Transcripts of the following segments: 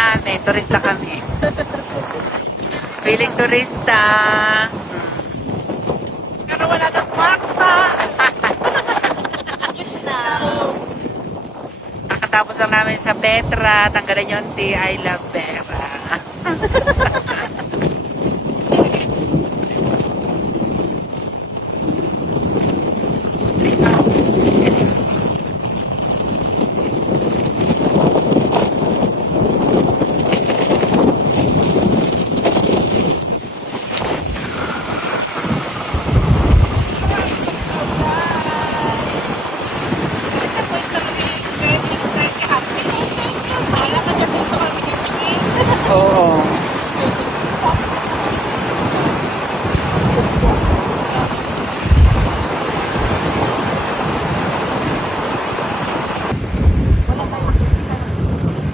namin. Turista kami. Feeling turista. Pero wala nang kwarta. Ayos na. Kakatapos lang namin sa Petra. Tanggalin yung T. I love Petra. Sa point talaga yung very happy. Wala ka dyan dito kami titingin. Oo.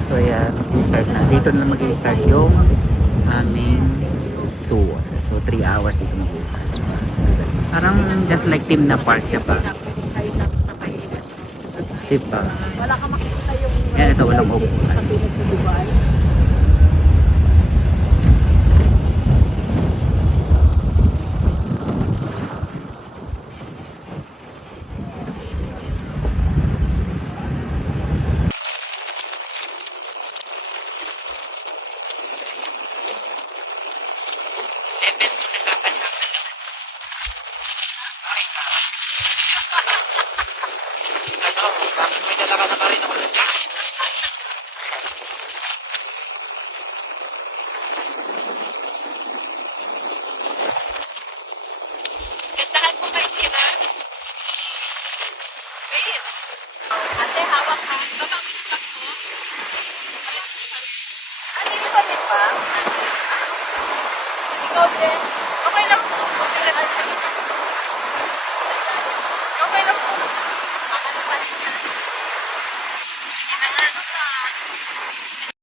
So yeah, start na. Dito na mag-i-start yung aming tour. So 3 hours dito mag-i-start. Parang just like team na park, diba? Diba? Wala ka makikita yung Yan, ito walang upuan. katulad sa Dubai. Bakit may dala ka na pa rin ako na dyan? Gandahan mo kayo kina. Please. Ate, hawak ka. Baba mo yung bag mo. Ano yung ba, miss ba? Ikaw din. Okay lang po. Okay lang.